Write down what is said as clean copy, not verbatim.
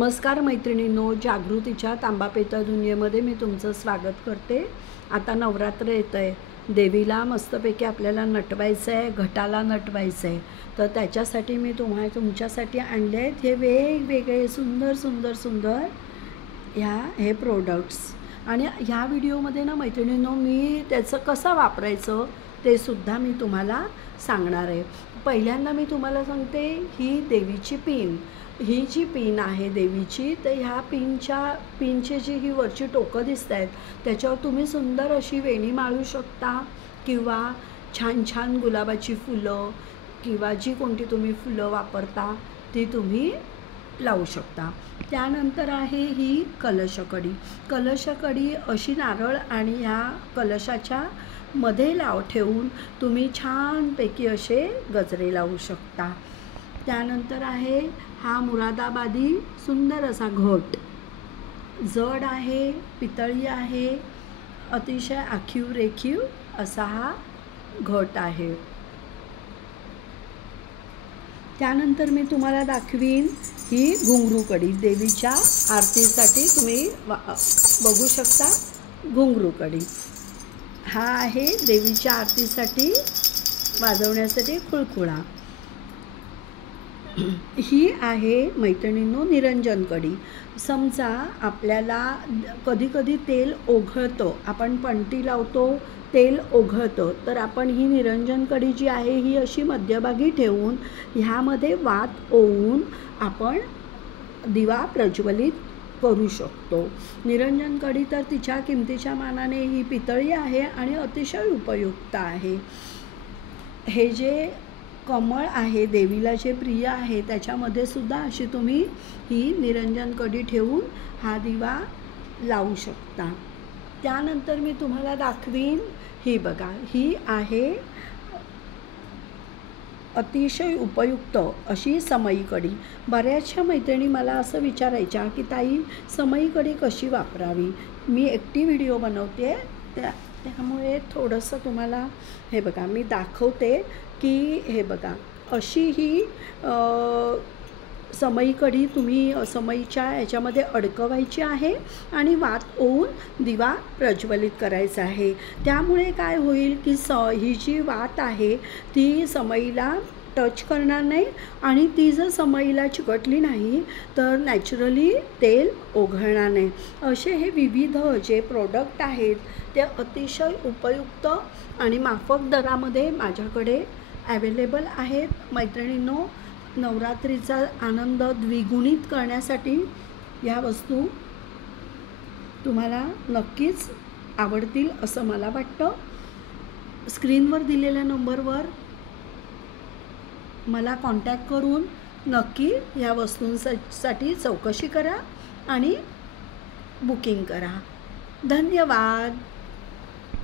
नमस्कार मैत्रिणींनो, जागृतीच्या तांबा पितळ दुनियेमध्ये मी तुमचं स्वागत करते। आता नवरात्र येत आहे, देवीला मस्तपैकी आपल्याला नटवायचं आहे, घटाला नटवायचं आहे। तर त्याच्यासाठी मी तुमच्यासाठी आणले आहेत हे वेगवेगळे सुंदर सुंदर सुंदर हे प्रोडक्ट्स। आणि ह्या व्हिडिओमध्ये ना मैत्रिणींनो, मी त्याचं कसं वापरायचं ते सुद्धा मी तुम्हाला सांगणार आहे। पहिल्यांदा मी तुम्हाला सांगते, ही देवीची पिन, ही जी पिन आहे देवीची, तर ह्या पिनचे जी ही वरची टोकं दिसत आहेत त्याच्यावर तुम्ही सुंदर अशी वेणी माळू शकता, किंवा छान छान गुलाबाची फुलं किंवा जी कोणती तुम्ही फुलं वापरता ती तुम्ही लावू शकता। त्यानंतर आहे ही कलशकडी अशी नारळ आणि ह्या कलशाच्या मध्ये ठेवून तुम्ही छानपैकी असे गजरे लावू शकता। त्यानंतर आहे हा मुरादाबादी सुंदर असा घट, जड आहे, पितळी आहे, अतिशय आखीव रेखीव असा हा घट आहे। त्यानंतर मी तुम्हाला दाखवीन ही घुंगरू कडी, देवीच्या आरतीसाठी तुम्ही बघू शकता। घुंगरू कडी हा आहे देवीच्या आरतीसाठी वाजवण्यासाठी खुळखुळा। ही आहे मैत्रिणींनो निरंजन कडी। समजा आपल्याला कधी कधी तेल ओघळतं, आपण पणती लावतो, तेल ओघळतं, तर आपण ही निरंजन कडी जी आहे ही अशी मध्यभागी ठेवून ह्यामध्ये वात ओवून आपण दिवा प्रज्वलित करू शकतो। निरंजन कडी तर तिच्या किमतीच्या मानाने ही पितळी आहे आणि अतिशय उपयुक्त आहे। हे जे कमळ आहे देवीला जे प्रिय आहे त्याच्यामध्ये सुद्धा अशी तुम्ही ही निरंजन कडी ठेवून हा दिवा लावू शकता। त्यानंतर मी तुम्हाला दाखवीन ही बघा, ही आहे अतिशय उपयुक्त अशी समई कडी। बऱ्याचशा मैत्रिणी मला असं विचारायच्या की ताई समई कडी कशी वापरावी, मी एकटी व्हिडिओ बनवते त्यामुळे थोडंसं तुम्हाला हे बघा मी दाखवते की हे बघा अशी ही समई कढी तुम्ही समईच्या याच्यामध्ये अडकवायची आहे आणि वात ओवून दिवा प्रज्वलित करायचा आहे। त्यामुळे काय होईल की ही जी वात आहे ती समईला टच करणार नाही, आणि ती जर समईला चिकटली नाही तर नॅचरली तेल ओघळणार नाही। असे हे विविध जे प्रोडक्ट आहेत ते अतिशय उपयुक्त आणि माफक दरामध्ये माझ्याकडे अवेलेबल आहेत। मैत्रिणींनो, नवरात्रीचा आनंद द्विगुणित करण्यासाठी या वस्तू तुम्हाला नक्कीच आवडतील असं मला वाटतं। स्क्रीनवर दिलेल्या नंबरवर मला कॉन्टॅक्ट करून नक्की या वस्तूंसाठी चौकशी करा आणि बुकिंग करा। धन्यवाद।